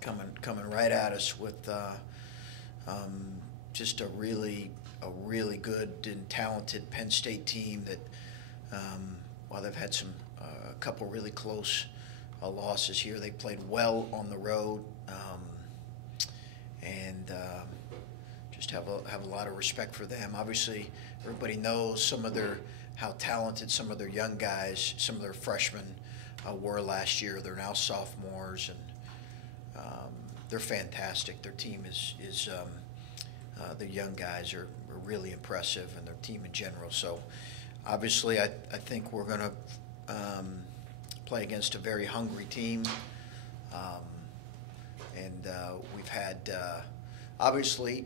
coming right at us with just a really good and talented Penn State team that, while they've had a couple really close losses here, they played well on the road, and just have a lot of respect for them. Obviously, everybody knows how talented some of their young guys, some of their freshmen were last year. They're now sophomores, and they're fantastic. Their team is the young guys are really impressive, and their team in general. So obviously I think we're going to play against a very hungry team, and we've had obviously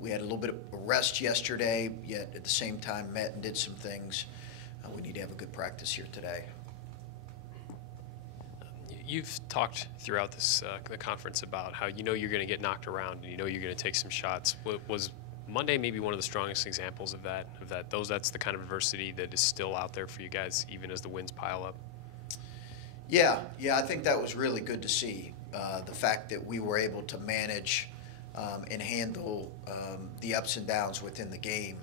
we had a little bit of rest yesterday, yet at the same time met and did some things. We need to have a good practice here today. You've talked throughout the conference about how you're going to get knocked around and you're going to take some shots. Was Monday maybe one of the strongest examples of that? That's the kind of adversity that is still out there for you guys, even as the wins pile up? Yeah, I think that was really good to see. The fact that we were able to manage and handle the ups and downs within the game.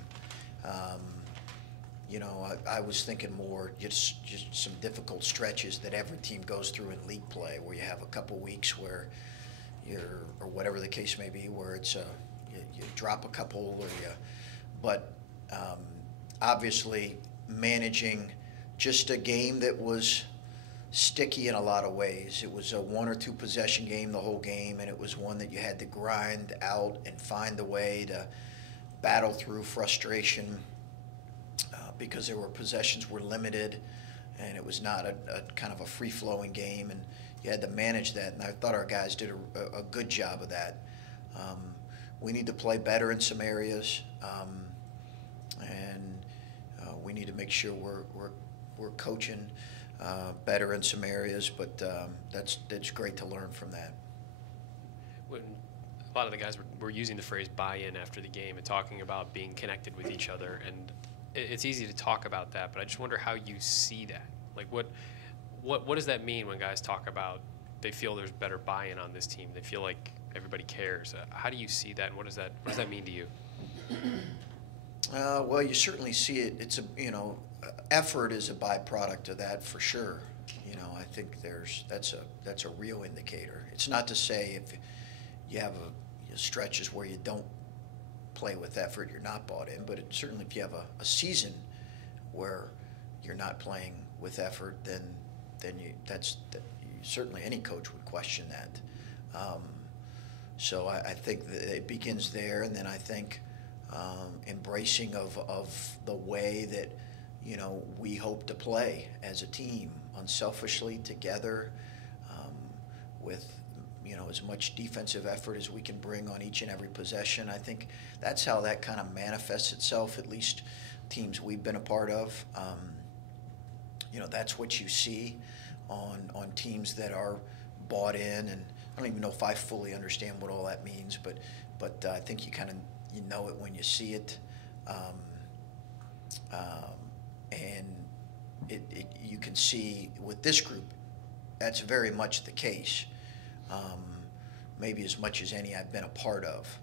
I was thinking more just some difficult stretches that every team goes through in league play, where you have a couple weeks where or whatever the case may be, where it's you drop a couple, but obviously managing just a game that was sticky in a lot of ways. It was a 1 or 2 possession game the whole game, and it was one that you had to grind out and find a way to battle through frustration, because there were possessions were limited, and it was not a kind of a free-flowing game, and you had to manage that, and I thought our guys did a good job of that. We need to play better in some areas, and we need to make sure we're coaching better in some areas, but that's great to learn from that. When a lot of the guys were using the phrase buy-in after the game and talking about being connected with each other, and it's easy to talk about that, but I just wonder how you see that. Like, what does that mean when guys talk about they feel there's better buy-in on this team? They feel like everybody cares. How do you see that, and what does that mean to you? Well, you certainly see it. It's effort is a byproduct of that for sure. I think that's a real indicator. It's not to say if you have stretches where you don't play with effort, you're not bought in, but certainly if you have a season where you're not playing with effort, then certainly any coach would question that. So I think that it begins there, and then I think embracing of the way that we hope to play as a team, unselfishly, together, with as much defensive effort as we can bring on each and every possession. I think that's how that kind of manifests itself, at least teams we've been a part of. That's what you see on teams that are bought in, and I don't even know if I fully understand what all that means, but I think you kind of know it when you see it, and you can see with this group that's very much the case. Maybe as much as any I've been a part of.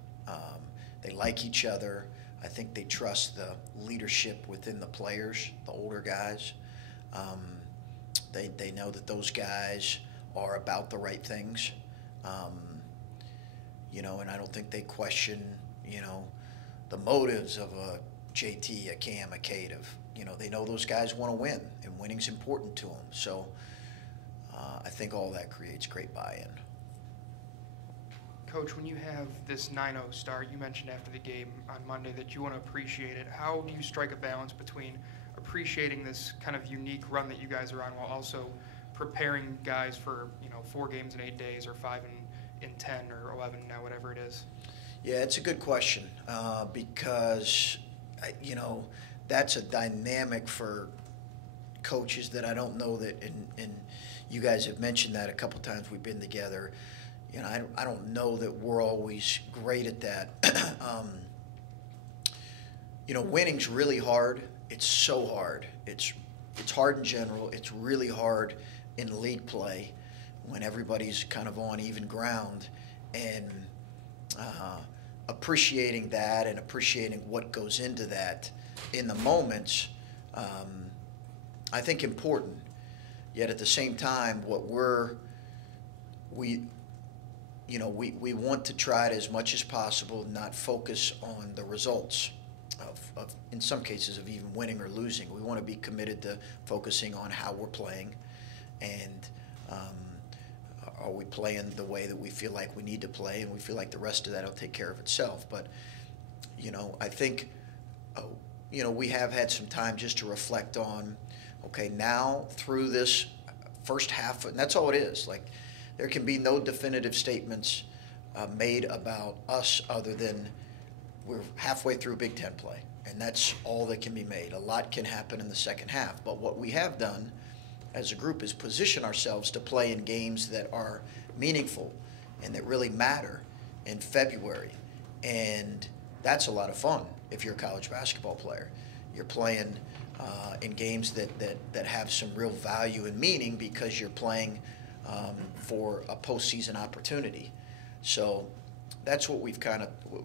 They like each other. I think they trust the leadership within the players, the older guys. They know that those guys are about the right things. And I don't think they question, the motives of a JT, a Cam, a Cade. They know those guys want to win, and winning's important to them. So I think all that creates great buy-in. Coach, when you have this 9-0 start, you mentioned after the game on Monday that you want to appreciate it. How do you strike a balance between appreciating this kind of unique run that you guys are on while also preparing guys for 4 games in 8 days, or 5 in 10 or 11 now, whatever it is? Yeah, it's a good question, because that's a dynamic for coaches that I don't know that, and you guys have mentioned that a couple times we've been together. I don't know that we're always great at that. Winning's really hard. It's so hard. It's hard in general. It's really hard in league play when everybody's kind of on even ground, and appreciating that and appreciating what goes into that in the moments, I think important. Yet at the same time, we want to try to, as much as possible, not focus on the results of in some cases, of even winning or losing. We want to be committed to focusing on how we're playing, and are we playing the way that we feel like we need to play, and we feel like the rest of that will take care of itself. But, I think, we have had some time just to reflect on, okay, now through this first half, and that's all it is. Like, there can be no definitive statements made about us other than we're halfway through Big Ten play, and that's all that can be made. A lot can happen in the second half, but what we have done as a group is position ourselves to play in games that are meaningful and that really matter in February, and that's a lot of fun if you're a college basketball player. You're playing in games that have some real value and meaning because you're playing for a postseason opportunity. So that's what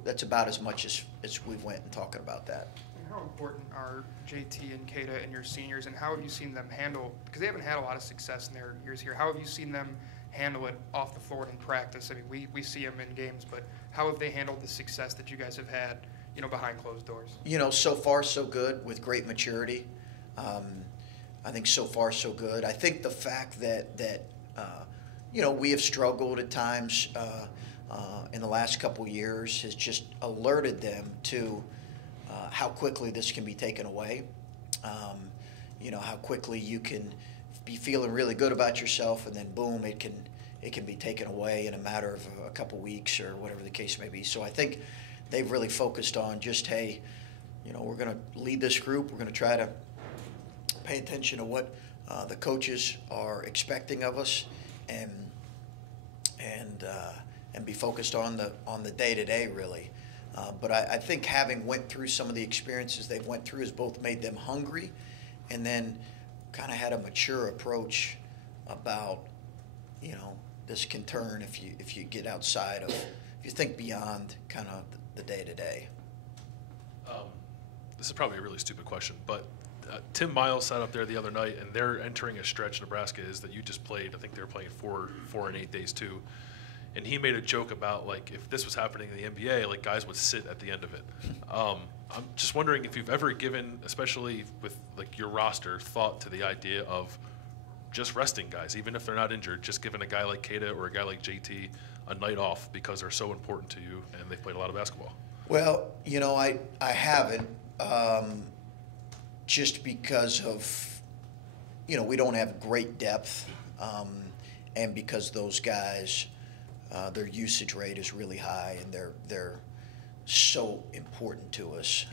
that's about as much as we've went and talking about that. And how important are JT and Kata and your seniors, and how have you seen them handle, because they haven't had a lot of success in their years here, how have you seen them handle it off the floor and in practice? I mean, we see them in games, but how have they handled the success that you guys have had, behind closed doors? So far so good, with great maturity. I think so far so good. I think the fact that we have struggled at times in the last couple years has just alerted them to how quickly this can be taken away. How quickly you can be feeling really good about yourself, and then boom, it can be taken away in a matter of a couple weeks or whatever the case may be. So I think they've really focused on just, hey, we're going to lead this group. We're going to try to pay attention to what the coaches are expecting of us, and be focused on the day-to-day, really. But I think having went through some of the experiences they've went through has both made them hungry, and then kind of had a mature approach about, this can turn if you get outside of, if you think beyond kind of the day-to-day. This is probably a really stupid question, but Tim Miles sat up there the other night, and they're entering a stretch, Nebraska is, that you just played. I think they were playing 4 and 8 days too. And he made a joke about, like, if this was happening in the NBA, like, guys would sit at the end of it. I'm just wondering if you've ever given, especially with, like, your roster, thought to the idea of just resting guys, even if they're not injured, just giving a guy like Kata or a guy like JT a night off because they're so important to you and they've played a lot of basketball. Well, I haven't, just because of, we don't have great depth, and because those guys, their usage rate is really high, and they're so important to us.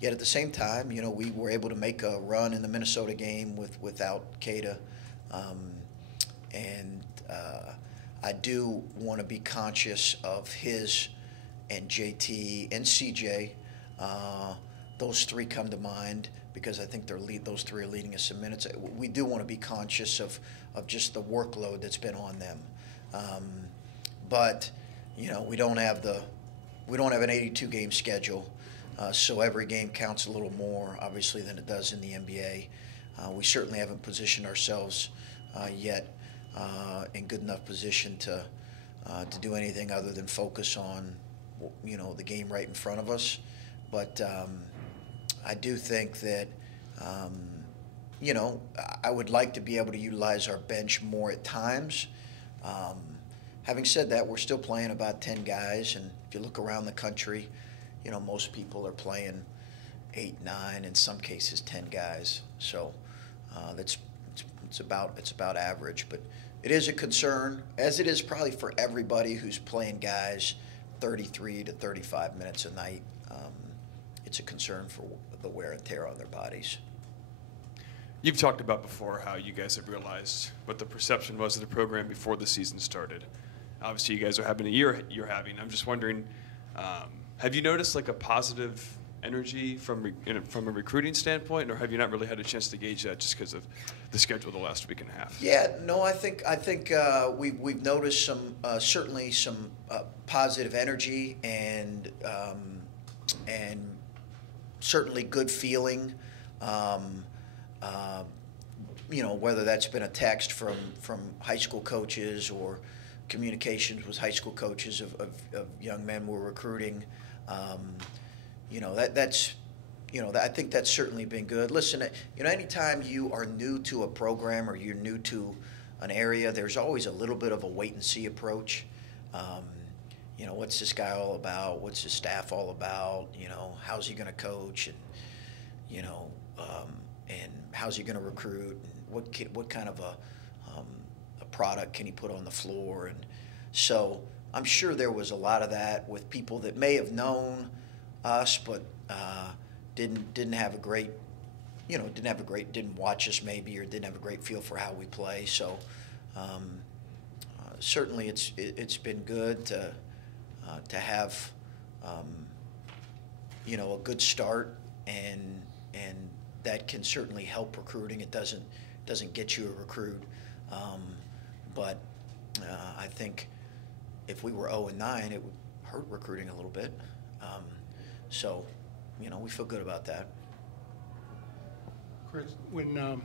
Yet at the same time, we were able to make a run in the Minnesota game without Kata, and I do want to be conscious of his and JT and CJ. Those three come to mind because I think those three are leading us in minutes. We do want to be conscious of just the workload that's been on them. But we don't have an 82-game schedule, so every game counts a little more, obviously, than it does in the NBA. We certainly haven't positioned ourselves yet in good enough position to do anything other than focus on the game right in front of us. But I do think that I would like to be able to utilize our bench more at times. Having said that, we're still playing about 10 guys, and if you look around the country, most people are playing 8, 9, in some cases 10 guys. So it's about average, but it is a concern, as it is probably for everybody who's playing guys 33 to 35 minutes a night. It's a concern for the wear and tear on their bodies. You've talked about before how you guys have realized what the perception was of the program before the season started. Obviously, you guys are having a year you're having. I'm just wondering, have you noticed like a positive energy from a recruiting standpoint, or have you not really had a chance to gauge that just because of the schedule the last week and a half? Yeah, no, I think we've noticed some certainly some positive energy and certainly good feeling. Whether that's been a text from high school coaches or communications with high school coaches of young men we're recruiting. I think that's certainly been good. Listen, anytime you are new to a program or you're new to an area, there's always a little bit of a wait and see approach. What's this guy all about? What's his staff all about? How's he going to coach? And, and how's he going to recruit? And what kind of a product can he put on the floor? And so I'm sure there was a lot of that with people that may have known us, but didn't have a great, didn't watch us maybe, or didn't have a great feel for how we play. So certainly it's been good to have a good start, and that can certainly help recruiting. It doesn't get you a recruit, but I think if we were 0-9, it would hurt recruiting a little bit. So, we feel good about that. Chris, when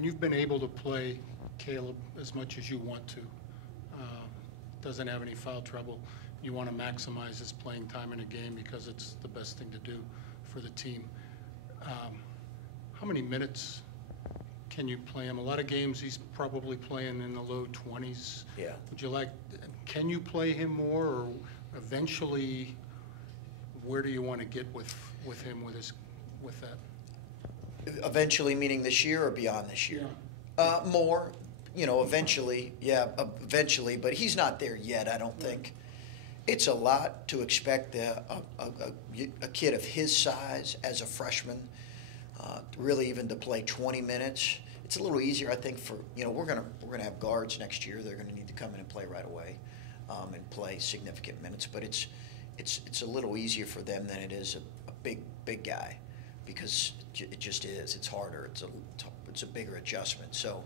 you've been able to play Caleb as much as you want to, doesn't have any foul trouble, you want to maximize his playing time in a game because it's the best thing to do for the team. How many minutes can you play him? A lot of games he's probably playing in the low 20s. Yeah. Can you play him more, or eventually where do you want to get with him with that? Eventually, meaning this year or beyond this year? Yeah. More, eventually, eventually, but he's not there yet, I don't think. It's a lot to expect a kid of his size as a freshman, really even to play 20 minutes. It's a little easier, I think, for, we're gonna have guards next year. They're gonna need to come in and play right away, and play significant minutes. But it's a little easier for them than it is a big guy, because it just is. It's harder. It's a bigger adjustment. So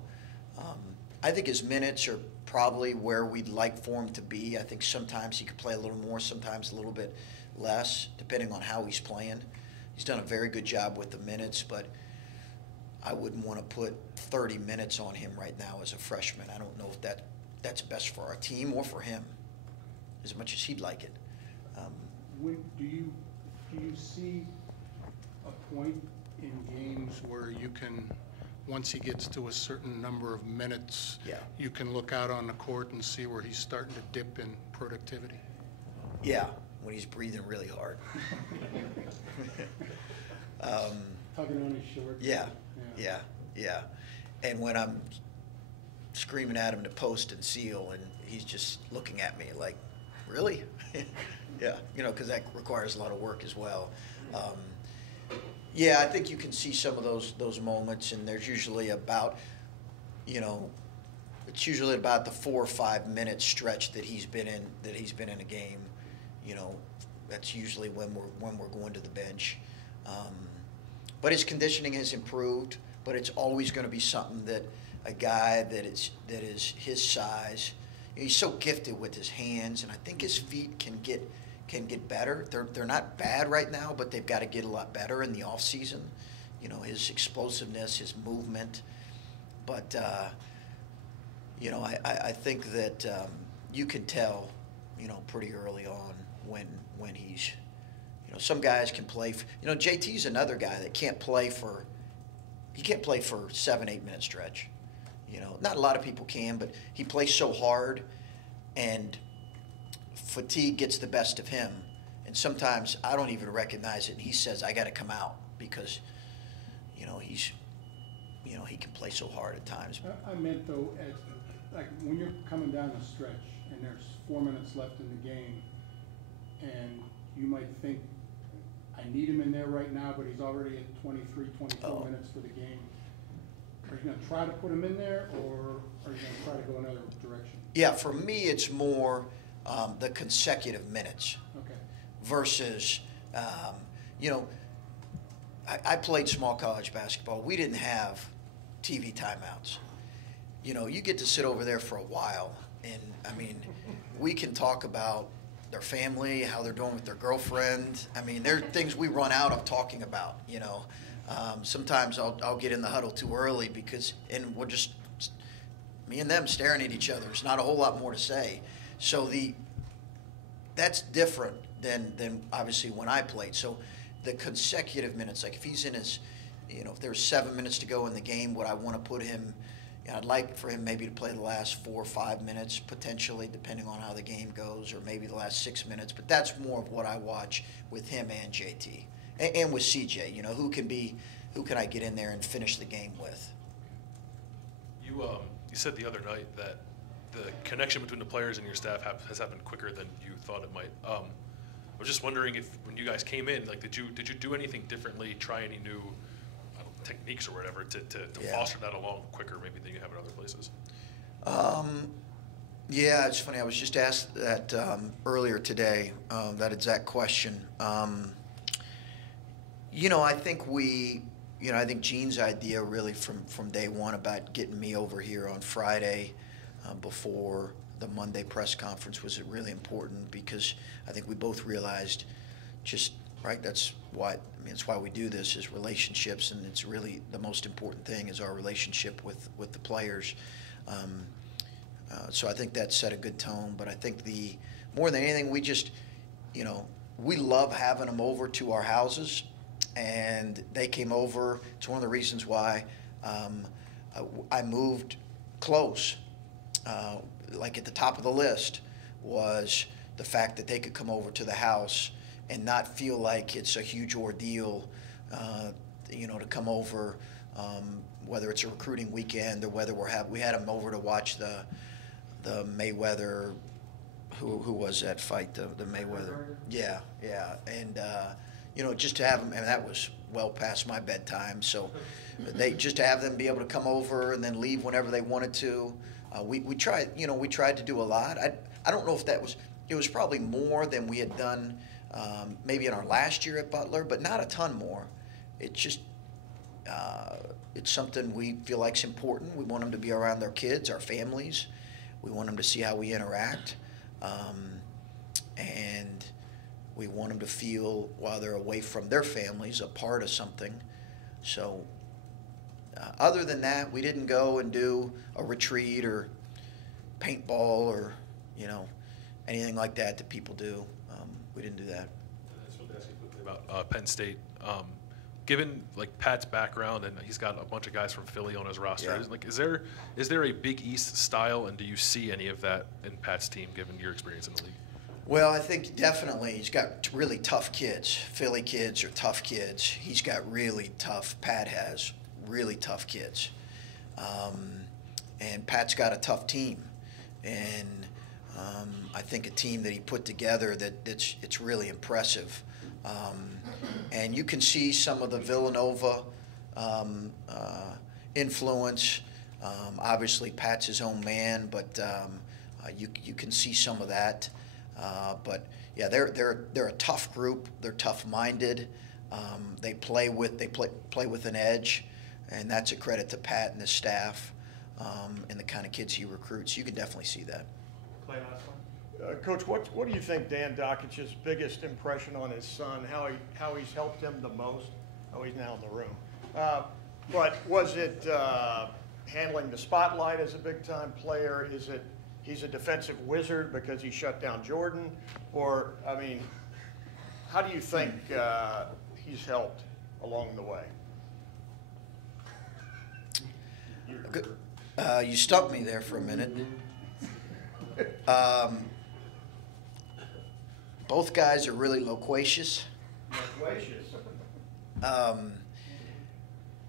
I think his minutes are probably where we'd like for him to be. I think sometimes he could play a little more, sometimes a little bit less, depending on how he's playing. He's done a very good job with the minutes, but I wouldn't want to put 30 minutes on him right now as a freshman. I don't know if that's best for our team or for him, as much as he'd like it. Do you see a point in games where you can, once he gets to a certain number of minutes, you can look out on the court and see where he's starting to dip in productivity? Yeah, when he's breathing really hard. Tugging on his shorts. Yeah. And when I'm screaming at him to post and seal, and he's just looking at me like, really? Yeah, because that requires a lot of work as well. I think you can see some of those moments, and there's usually about, it's usually about the 4 or 5 minute stretch that he's been in a game. That's usually when we're going to the bench. But his conditioning has improved, but it's always going to be something that a guy that is his size, he's so gifted with his hands, and I think his feet can get better. They're not bad right now, but they've got to get a lot better in the off season. His explosiveness, his movement. But I think that you can tell, pretty early on when he's, some guys can play. JT's another guy that can't play for 7-8 minute stretch. Not a lot of people can, but he plays so hard, and fatigue gets the best of him. And sometimes I don't even recognize it, and he says, I got to come out, because, he can play so hard at times. I meant, though, like when you're coming down a stretch and there's 4 minutes left in the game, and you might think, I need him in there right now, but he's already at 23, 24 minutes for the game. Are you going to try to put him in there, or are you going to try to go another direction? Yeah, for me, it's more the consecutive minutes. Okay. Versus, you know, I played small college basketball. We didn't have TV timeouts. You know, you get to sit over there for a while, and I mean, we can talk about their family, how they're doing with their girlfriend. I mean, there are things we run out of talking about, you know. Sometimes I'll get in the huddle too early and we're just, me and them staring at each other. There's not a whole lot more to say. So that's different than obviously when I played. So the consecutive minutes, like if he's in his, you know, if there's 7 minutes to go in the game, would I want to put him, I'd like for him maybe to play the last 4 or 5 minutes, potentially, depending on how the game goes, or maybe the last 6 minutes. But that's more of what I watch with him and JT. And with CJ, you know, who can I get in there and finish the game with? You said the other night that the connection between the players and your staff has happened quicker than you thought it might. I was just wondering if when you guys came in, like, did you do anything differently, try any new techniques or whatever to foster that along quicker maybe than you have in other places? Yeah, it's funny. I was just asked that earlier today, that exact question. You know, I think I think Gene's idea really from day one about getting me over here on Friday before the Monday press conference was really important, because I think we both realized that's why we do this, is relationships, and it's really the most important thing is our relationship with the players. So I think that set a good tone, but I think more than anything, we just, you know, we love having them over to our houses. And they came over. It's one of the reasons why I moved close. Like at the top of the list was the fact that they could come over to the house and not feel like it's a huge ordeal, you know, to come over, whether it's a recruiting weekend or whether we had them over to watch the Mayweather. Who was that fight? The Mayweather. Yeah, and. You know, just to have them, and that was well past my bedtime. So, just to have them be able to come over and then leave whenever they wanted to. We tried to do a lot. I don't know if it was probably more than we had done maybe in our last year at Butler, but not a ton more. It's just it's something we feel like is important. We want them to be around their kids, our families. We want them to see how we interact, and we want them to feel, while they're away from their families, a part of something. So other than that, we didn't go and do a retreat or paintball or, you know, anything like that people do. We didn't do that. I just wanted to ask you quickly about Penn State. Given like Pat's background, and he's got a bunch of guys from Philly on his roster, Yeah. Is there a Big East style, and do you see any of that in Pat's team, given your experience in the league? Well, I think definitely he's got really tough kids. Philly kids are tough kids. He's got really tough. Pat has really tough kids, and Pat's got a tough team, and I think a team that he put together it's really impressive, and you can see some of the Villanova influence. Obviously, Pat's his own man, but you can see some of that. But yeah, they're a tough group. They're tough-minded. They play with an edge, and that's a credit to Pat and his staff, and the kind of kids he recruits. You can definitely see that. Clay, last one. Coach, what do you think Dan Dockich's biggest impression on his son? How he's helped him the most? Oh, he's now in the room. But was it handling the spotlight as a big-time player? Is it he's a defensive wizard because he shut down Jordan? Or, I mean, how do you think he's helped along the way? You stumped me there for a minute. Both guys are really loquacious. Loquacious.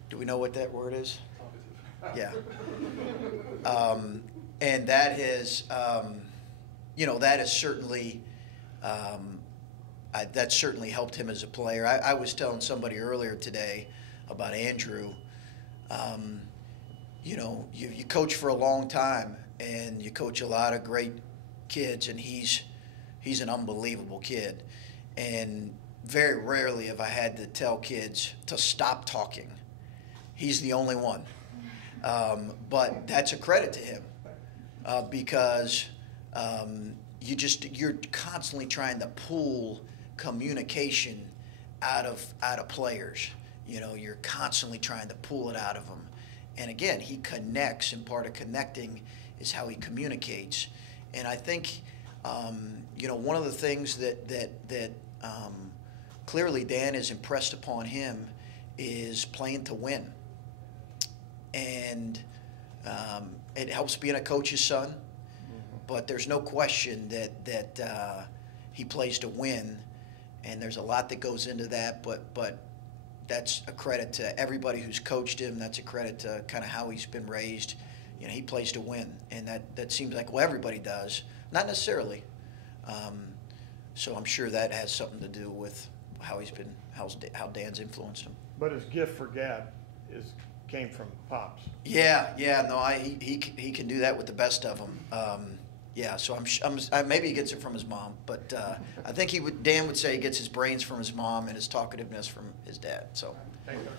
Do we know what that word is? Yeah. And that is, that is certainly, that certainly helped him as a player. I was telling somebody earlier today about Andrew. You coach for a long time, and you coach a lot of great kids, and he's an unbelievable kid. And very rarely have I had to tell kids to stop talking. He's the only one. But that's a credit to him because you're constantly trying to pull communication out of players. You know, you're constantly trying to pull it out of them. And again, he connects, and part of connecting is how he communicates. And I think, one of the things that clearly Dan has impressed upon him is playing to win. And it helps being a coach's son, but there's no question that he plays to win, and there's a lot that goes into that, but that's a credit to everybody who's coached him. That's a credit to kind of how he's been raised. You know, he plays to win, and that seems like, well, everybody does. Not necessarily. So I'm sure that has something to do with how Dan's influenced him. But his gift for gab came from Pops. Yeah, no, he can do that with the best of them. Yeah, so maybe he gets it from his mom, but I think Dan would say he gets his brains from his mom and his talkativeness from his dad. So. Thank you.